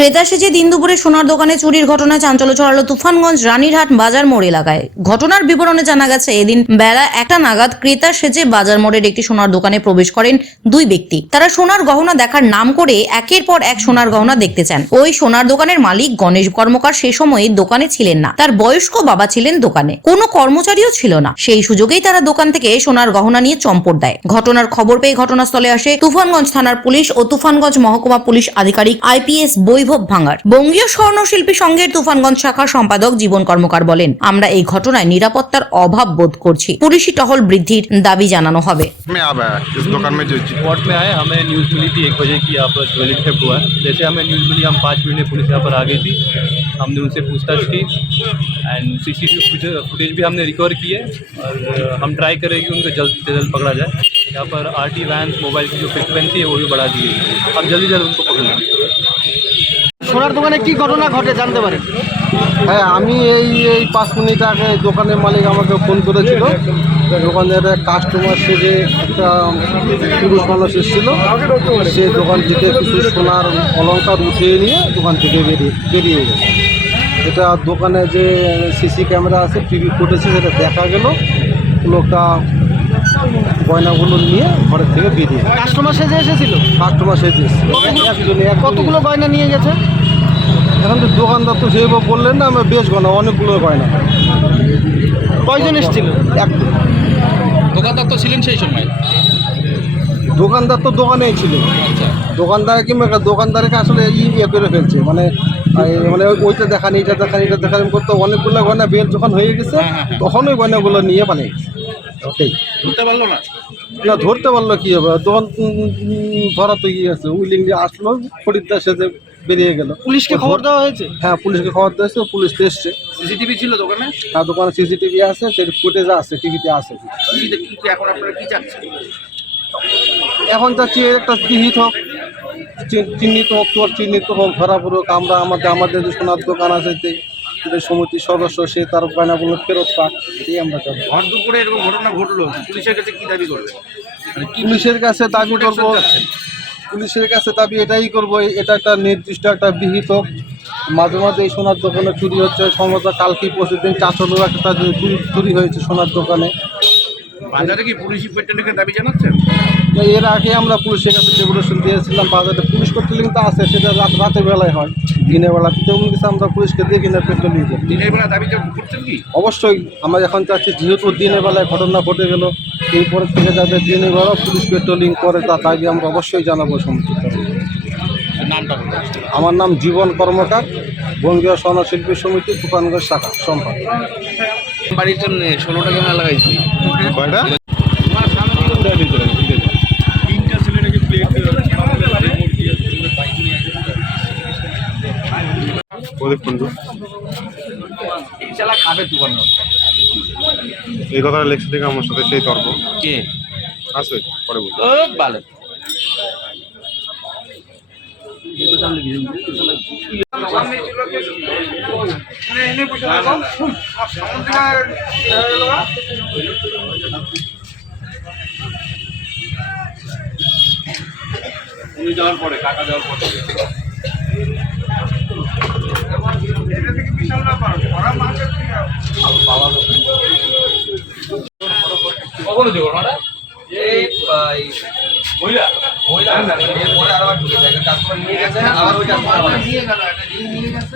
ক্রেতা সেজে দিন দুপুরে সোনার দোকানে চুরির ঘটনায় চাঞ্চল্য ছড়ালো তুফানগঞ্জ রানীরহাট বাজার মোড় এলাকায়। ঘটনার বিবরণে জানা গেছে, এদিন বেলা 1টা নাগাদ ক্রেতা সেজে বাজার মোড়ের একটি সোনার দোকানে প্রবেশ করেন দুই ব্যক্তি। তারা সোনার গহনা দেখার নাম করে একের পর এক সোনার গহনা দেখতে চান। ওই সোনার দোকানের মালিক গণেশ কর্মকার সে সময় দোকানে ছিলেন না, তার বয়স্ক বাবা ছিলেন দোকানে, কোনো কর্মচারীও ছিল না। সেই সুযোগেই তারা দোকান থেকে সোনার গহনা নিয়ে চম্পট দেয়। ঘটনার খবর পেয়ে ঘটনাস্থলে আসে তুফানগঞ্জ থানার পুলিশ ও তুফানগঞ্জ মহকুমা পুলিশ আধিকারিক IPS বৈভব ভাঙার। বঙ্গীয় স্বর্ণশিল্পী সংঘের তুফানগঞ্জ শাখার সম্পাদক জীবন কর্মকার বলেন, আমরা এই ঘটনায় নিরাপত্তার অভাব বোধ করছি, পুলিশি টহল বৃদ্ধির দাবি জানানো হবে। स्पॉट में आए, हमें न्यूज़ मिली थी 1 बजे की यहाँ पर ज्वेलरी थेफ्ट हुआ है। जैसे हमें न्यूज़ मिली, हम 5 मिनट में पुलिस यहाँ पर आ गई थी। हमने उनसे पूछताछ की एंड CCTV फुटेज भी हमने रिकवर की है और हम ट्राई करेंगे कि उनको जल्द से जल्द पकड़ा जाए। यहाँ पर RT वैन मोबाइल की जो फ्रिक्वेंसी है वो भी बढ़ा दी है, हम जल्दी से जल्द उनको पकड़ेंगे। সোনার দোকানে কি ঘটনা ঘটে জানতে পারেন? হ্যাঁ, আমি এই 5 মিনিট আগে দোকানের মালিক আমাকে ফোন করেছিল। দোকানের কাস্টমার সেজে একটা পুরুষ মানুষ এসেছিল, সে দোকান থেকে কিছু সোনার অলংকার উঠিয়ে নিয়ে দোকান থেকে বেরিয়ে গেছে। এটা দোকানে যে সিসি ক্যামেরা আছে, টিভি ফুটেছে, সেটা দেখা গেল। লোকটা গয়নাগুলো নিয়ে ঘরের থেকে বেরিয়ে কাস্টমার সেজে এসেছিল? কাস্টমার সেজে এসেছিল। কতগুলো গয়না নিয়ে গেছে? এখন তো দোকানদার তো সেইভাবে বললেন না, আমি বেশ গয়না, অনেকগুলো গয়না। কয়জন এসেছিল? একদম। দোকানদার তো ছিলেন সেই সময়? দোকানদার তো দোকানেই ছিল। দোকানদার কিংবা দোকানদারকে আসলে ইয়ে করে ফেলছে, মানে ওইটা দেখান, এটা দেখান, এটা দেখান করতে অনেকগুলো গয়না বের যখন হয়ে গেছে, তখন ওই গয়নাগুলো নিয়ে পালিয়ে গেছে। ওটাই ধরতে পারলো না? না, ধরতে পারলো কি হবে, দোকান ধরা তো গিয়ে আছে। উইলিং যে আসলো, খরিদ্দার সাথে বেরিয়ে গেল। পুলিশকে খবর দেওয়া হয়েছে? হ্যাঁ, পুলিশকে খবর দিয়েছে, পুলিশ এসছে। সিসিটিভি ছিল দোকানে? হ্যাঁ, দোকানে CCTV আছে, সেই ফুটেজ আছে, টিভিতে আছে। এখন আপনারা কি চাচ্ছেন? এখন চাচ্ছি একটা চিহ্নিত হোক, চিহ্নিত হোক, ধরা পড়ুক। আমরা আমাদের যে সোনার দোকান আছে, যে সমিতির সদস্য, সে তার গয়নাগুলো ফেরত পাক, এটাই আমরা চাচ্ছি। ভর দুপুরে এরকম ঘটনা ঘটলো, পুলিশের কাছে কি দাবি করবে? পুলিশের কাছে দাবি করবো, পুলিশের কাছে দাবি এটাই করবো, এটা একটা নির্দিষ্ট একটা বিহিত। মাঝে মাঝে এই সোনার দোকানে চুরি হচ্ছে। সম্ভবত কালকে প্রতিদিন 400 একটা চুরি হয়েছে সোনার দোকানে। বাজারে কি পুলিশি পেট্রোলিংয়ের দাবি জানাচ্ছেন? এর আগে আমরা পুলিশের কাছে ডেপুটেশন দিয়েছিলাম। বাজারে পুলিশ পেট্রোলিং তো আছে, সেটা রাতের বেলায় হয়। দিনের বেলা তেমন কিছু আমরা পুলিশকে দিয়ে কিনা পেট্রোলিং করি। দিনের বেলা দাবি করছেন কি? অবশ্যই আমরা এখন চাচ্ছি, যেহেতু দিনের বেলায় ঘটনা ঘটে গেল, এরপর থেকে যাতে দিনের বেলা পুলিশ পেট্রোলিং করে, তার দাবি আমরা অবশ্যই জানাবো সমিতি। নামটা বলুন। আমার নাম জীবন কর্মকার, বঙ্গীয় স্বর্ণশিল্পী সমিতি তুফানগঞ্জ শাখা সম্পাদক। বাড়ির জন্য 16টা ক্যামেরা লাগাইছি। কয়টা? এই কথাটা লেখছে থেকে আমার সাথে সেই তর্ক কে আছে, পরে বলবো। ভালো উনি যাওয়ার পরে, কাকা যাওয়ার পরে কখনো যে ঘটনাটা এই মহিলা পরে আবার ঢুকে যায়, কাস্টমার নিয়ে গেছে, আবার ওই কাস্টমার নিয়ে গেল, একটা জিনিস নিয়ে গেছে।